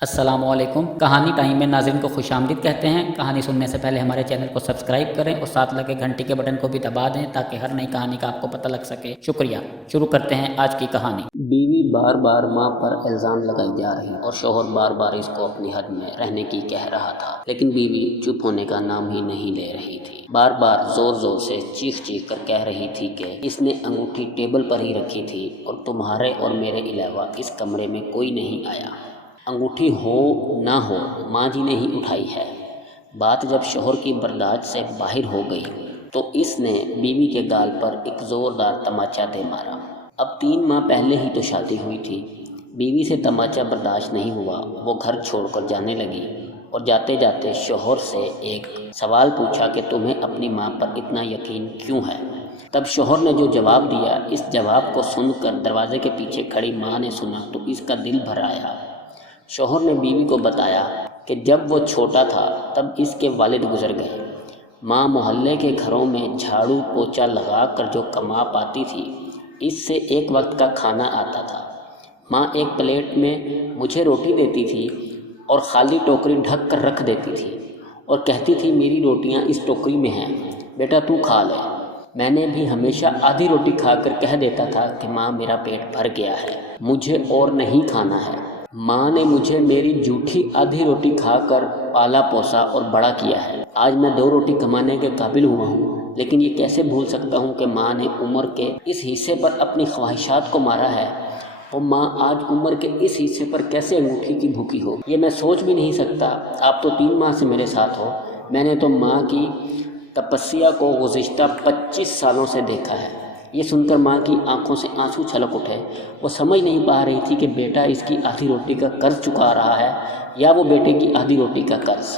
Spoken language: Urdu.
السلام علیکم۔ کہانی ٹائم میں ناظرین کو خوش آمدید کہتے ہیں۔ کہانی سننے سے پہلے ہمارے چینل کو سبسکرائب کریں اور ساتھ لگے گھنٹی کے بٹن کو بھی دبا دیں تاکہ ہر نئی کہانی کا آپ کو پتہ لگ سکے۔ شکریہ۔ شروع کرتے ہیں آج کی کہانی۔ بیوی بار بار ماں پر الزام لگائی جا رہی اور شوہر بار بار اس کو اپنی حد میں رہنے کی کہہ رہا تھا، لیکن بیوی چپ ہونے کا نام ہی نہیں لے رہی تھی۔ بار بار زور زور سے چیخ چیخ کر کہہ رہی تھی کہ اس نے انگوٹھی ٹیبل پر ہی رکھی تھی اور تمہارے اور میرے علاوہ اس کمرے میں کوئی نہیں آیا۔ انگوٹھی ہو نہ ہو ماں جی نے ہی اٹھائی ہے۔ بات جب شوہر کی برداشت سے باہر ہو گئی تو اس نے بیوی کے گال پر ایک زوردار تماچا دے مارا۔ اب 3 ماہ پہلے ہی تو شادی ہوئی تھی۔ بیوی سے تماچا برداشت نہیں ہوا، وہ گھر چھوڑ کر جانے لگی اور جاتے جاتے شوہر سے ایک سوال پوچھا کہ تمہیں اپنی ماں پر اتنا یقین کیوں ہے؟ تب شوہر نے جو جواب دیا، اس جواب کو سن کر دروازے کے پیچھے کھڑی ماں نے سنا تو اس کا دل بھر آیا۔ شوہر نے بیوی کو بتایا کہ جب وہ چھوٹا تھا تب اس کے والد گزر گئے۔ ماں محلے کے گھروں میں جھاڑو پوچھا لگا کر جو کما پاتی تھی، اس سے ایک وقت کا کھانا آتا تھا۔ ماں ایک پلیٹ میں مجھے روٹی دیتی تھی اور خالی ٹوکری ڈھک کر رکھ دیتی تھی اور کہتی تھی میری روٹیاں اس ٹوکری میں ہیں، بیٹا تو کھا لے۔ میں نے بھی ہمیشہ آدھی روٹی کھا کر کہہ دیتا تھا کہ ماں میرا پیٹ بھر گیا ہے، مجھے اور نہیں کھانا ہے۔ ماں نے مجھے میری جھوٹی آدھی روٹی کھا کر پالا پوسا اور بڑا کیا ہے۔ آج میں 2 روٹی کمانے کے قابل ہوا ہوں، لیکن یہ کیسے بھول سکتا ہوں کہ ماں نے عمر کے اس حصے پر اپنی خواہشات کو مارا ہے، اور ماں آج عمر کے اس حصے پر کیسے انگوٹھی کی بھوکی ہو، یہ میں سوچ بھی نہیں سکتا۔ آپ تو 3 ماہ سے میرے ساتھ ہو، میں نے تو ماں کی تپسیا کو گزشتہ 25 سالوں سے دیکھا ہے۔ یہ سن کر ماں کی آنکھوں سے آنسو چھلک اٹھے۔ وہ سمجھ نہیں پا رہی تھی کہ بیٹا اس کی آدھی روٹی کا قرض چکا رہا ہے یا وہ بیٹے کی آدھی روٹی کا قرض۔